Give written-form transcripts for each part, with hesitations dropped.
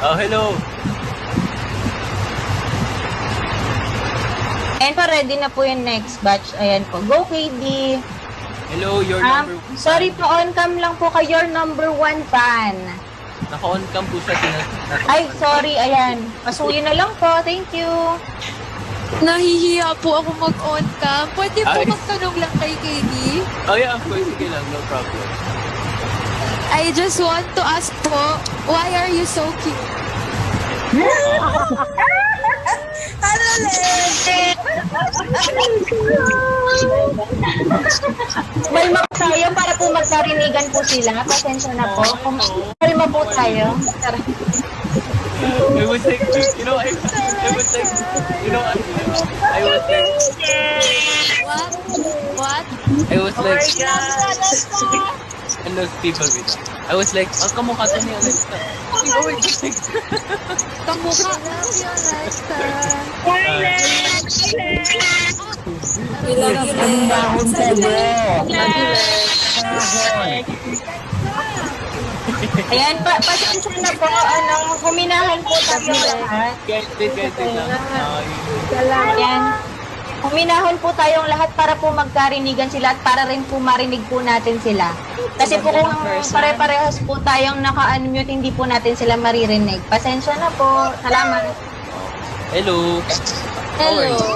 Oh, hello. Ayan po, ready na po yung next batch. Ayan po. Go, KD. Hello, your number one. Sorry po, on-cam lang po kayo. Your number one fan. Naka-on cam po siya. Ay, sorry. Ayan. Pasuyo na lang po. Thank you. Nahihiya po ako mag-on cam. Pwede po Ay. magtanong lang kay KD? Oh yeah, of course. Sige lang, no problem. I just want to ask po, why are you so cute? Malma po tayo para po magkarinigan po sila. Pasensya na po. Malma po tayo. I was like, you know, I was like, you know, I was like, What? What? I was like, and those people with that. I was like, kamukha to ni Alexa. Oh, wait, Kamukha lang yun, Alexa. Ayan, pasensya na po. Huminahan po tayo lahat. Get lang. Ayan. Huminahon po tayong lahat para po magkarinigan sila at para rin po marinig po natin sila. Kasi po kung pare-parehas po tayong naka-unmute, hindi po natin sila maririnig. Pasensya na po. Salamat. Hello. How are you?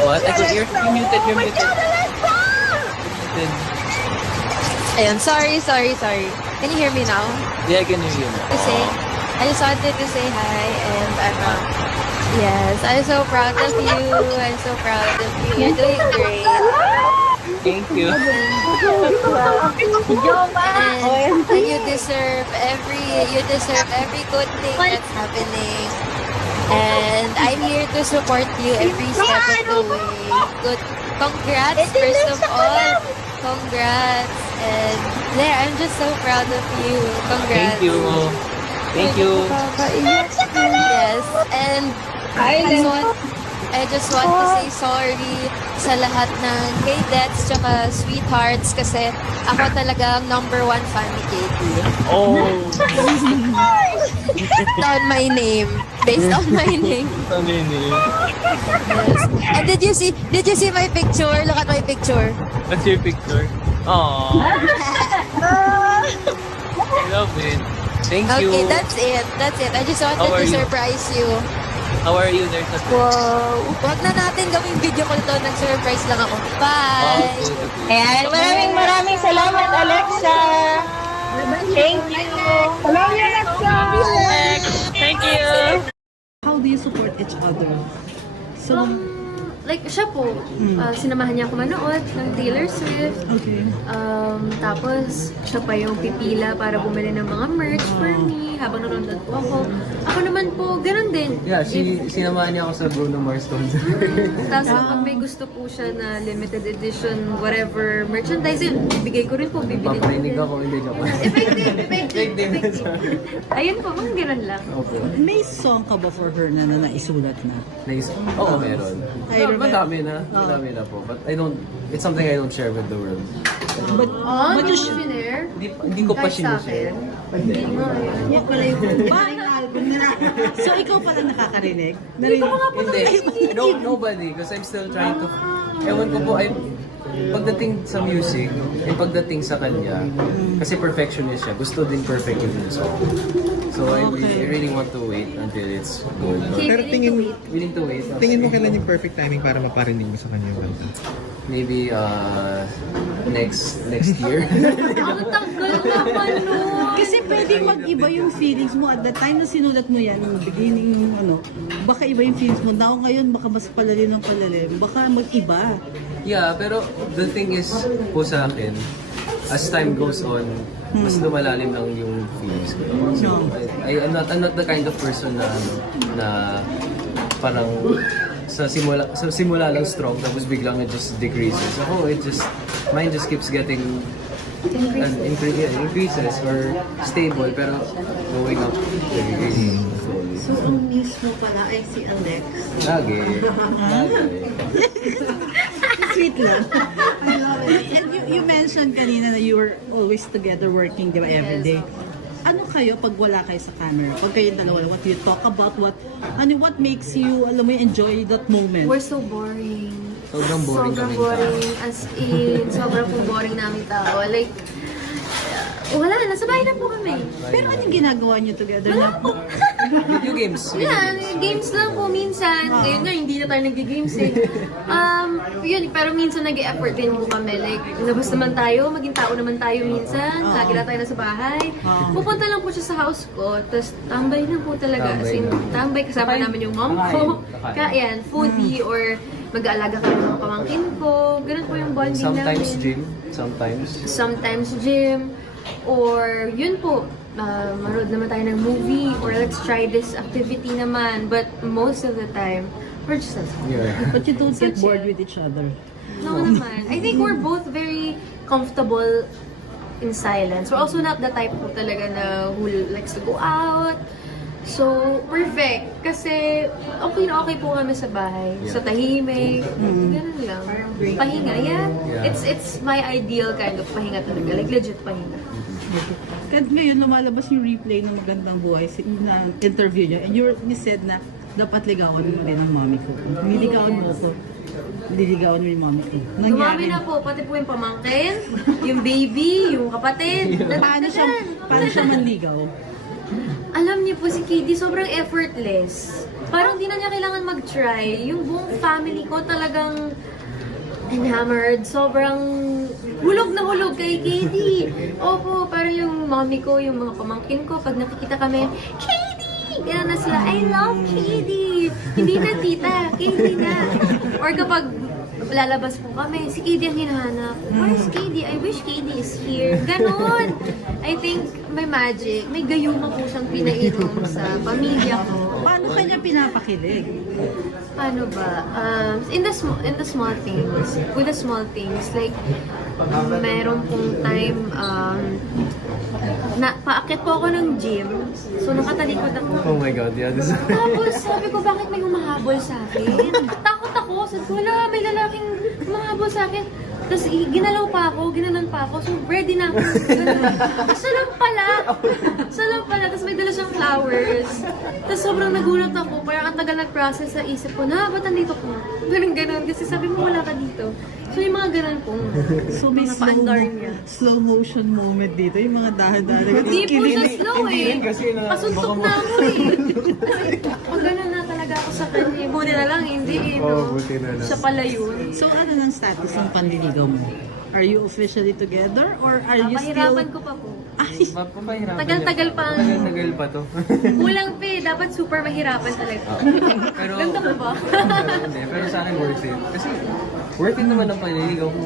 What? I could hear you muted. Ayun, sorry. Can you hear me now? Yeah, I can hear you now. I just wanted to say hi and yes, I'm so proud of you. I'm so proud of you. You're doing great. Thank you. And you deserve every good thing that's happening. And I'm here to support you every step of the way. Good. Congrats, first of all. Congrats. And there, I'm just so proud of you. Congrats. Thank you. Thank you. Yes, and I just want to say sorry sa lahat ng K-Dets tsaka sweethearts kasi ako talagang number one fan ni Katie. Oh. Based on my name. Based on my name. Yes. And did you see my picture? Look at my picture. What's your picture? Aww. I love it. Thank you. Okay, that's it. I just wanted How are to you? surprise you. How are you? There's a Wow. Huwag na natin gawing video ko nito. Nag-surprise lang ako. Bye! Ayan, maraming salamat, Alexa. Thank you. Thank you. How do you support each other? So, Like, siya po, sinamahan niya ako manood ng Taylor Swift. okay. Tapos, siya pa yung pipila para bumili ng mga merch for me habang nanonood po ako. Ako naman po, ganun din. Yeah, sinamahan niya ako sa Bruno Mars concert. Tapos kapag may gusto po siya na limited edition, whatever merchandise, yun, bibigay ko rin po, bibili ko Paparinig rin. ako, hindi joke. Effective. Ayun po, mga ganun lang. Opo. May song ka ba for her na naisulat na? Nice. Oo, meron. Madami na po. But it's something I don't share with the world. But, But you share? Hindi ko pa Kahit sa sinishare. akin? yan pala yung parang album na. So, ikaw pala nakakarinig? Hindi. Nobody. Because I'm still trying to... Ewan ko po, pagdating sa music, pagdating sa kanya, kasi perfectionist siya, gusto din perfect yung song. So I really want to wait until it's good. Pero Willing to wait. tingin mo kailan yung perfect timing para maparinig mo sa kanya yung kanta? Maybe next year. Ang tagal naman nun. Kasi pwedeng mag-iba yung feelings mo at the time na sinulat mo yan, beginning, baka iba yung feelings mo. Now ngayon, baka mas palalim ng palalim. Baka mag-iba. Yeah, pero the thing is po sa akin, as time goes on, mas lumalalim lang yung feelings ko. So, I'm not the kind of person na parang sa simula lang strong tapos biglang it just decreases. Mine just keeps getting increases or stable pero going up really slowly. So, ang news mo pala ay si Alex. Lagi. Sweet lang. I love it. And you mentioned kanina na you were always together working, di ba, every day. Ano kayo pag wala kayo sa camera? Pag kayo dalawa, what do you talk about? What makes you, alam mo, enjoy that moment? We're so boring. Sobrang boring Sobrang kami. boring. As in, sobrang pong boring namin tao. Like, wala, nasa bahay na po kami. Pero anong ginagawa niyo together na? Video games. Yan, games lang po minsan. Ngayon nga, hindi na tayo nag-games eh. Yun, pero minsan nag-effort din po kami. Like, labas naman tayo, maging tao naman tayo minsan. Lagi na tayo nasa bahay. Pupunta lang po siya sa house ko, tapos tambay na po talaga. As in, tambay kasama namin yung mom ko. Kaya yan, foodie or mag-aalaga kami ng mga pamangkin ko. Ganun po yung bonding Sometimes namin. gym, sometimes. Sometimes gym. Or yun po, manood naman tayo ng movie or let's try this activity naman. But most of the time, we're just outside. Yeah. But you don't So get bored chill. with each other. No naman. I think we're both very comfortable in silence. We're also not the type po talaga na who likes to go out. So, perfect. Kasi okay na okay po kami sa bahay. Sa tahimik. Ganun lang. Pahinga. Yeah. It's my ideal kind of pahinga talaga. Like legit pahinga. Kasi ngayon lumalabas yung replay ng Magandang Buhay na interview niyo. And you said na dapat ligawan mo rin ang mommy ko. Niligawan mo ko. Nililigawan mo yung mommy ko. Dumami na po. Pati po yung pamangkin, yung baby, yung kapatid. Paano siya manligaw? Alam niyo po si Katie, sobrang effortless. Parang di na niya kailangan mag-try. Yung buong family ko talagang enamored. Sobrang hulog na hulog kay Katie. Opo, parang yung mommy ko, yung mga pamangkin ko, pag nakikita kami, Katie! Gano'n na sila, I love Katie! Hindi na tita, Katie na. Or kapag lalabas po kami, si Katie ang hinahanap. Where's Katie? I wish Katie is here. Ganon! I think may magic. May gayuma po siyang pinainom sa pamilya ko. Paano kanya pinapakilig? Paano ba? In the small things. With the small things. Like, meron pong time, paakit po ako ng gym. So, nakatalikod ako. Oh my God, yeah. This Tapos sabi ko, bakit may humahabol sa akin? Takot ako. Sabi ko, wala, may lalaking humahabol sa akin. Tapos ginalaw pa ako, ginanon pa ako. So ready na ako. Siya lang pala. Siya lang pala. Tapos may dala siyang flowers. Tapos sobrang nagulat ako. Parang ang tagal nag-process sa isip ko, ba't nandito ko? Ganun. Kasi sabi mo, wala ka dito. So yung mga ganun pong So may mga paandar niya. slow motion moment dito. Yung mga dahan-dahan. Hindi po siya slow hindi eh. rin kasi na- Pasuntok baka na ako eh. Kasi pag gano'n na talaga ako sa kanya. Buti na lang, hindi eh. No? Oo, buti na lang. Siya pala yun. So ano ng status ng panliligaw mo? Are you officially together or are you still... Pahirapan ko pa po. Papahirapan Tagal-tagal pa. Tagal-tagal pa to. Kulang pa eh. Dapat super mahirapan talaga. Pero, Ganda ko ba? hindi, pero sa akin worth it. Kasi worth it naman ang panliligaw ko.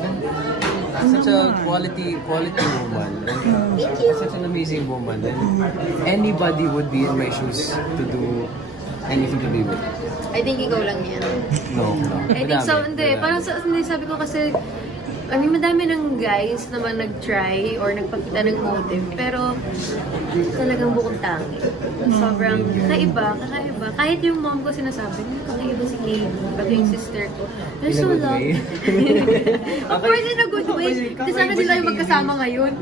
Such a quality woman. And, such an amazing woman. And anybody would be in my shoes to do anything to be with. I think ikaw lang yan. No. I think so, Madami, hindi. madami. Parang hindi, sabi ko kasi, madami ng guys naman nag-try or nagpakita ng motive. Pero talagang bukod tangi. Sobrang kakaiba. Kahit yung mom ko sinasabi, kakaiba si Kate, pati yung sister ko. They're so In a good way. lovely. Of course, in a good way. Kasi sana sila yung magkasama ngayon.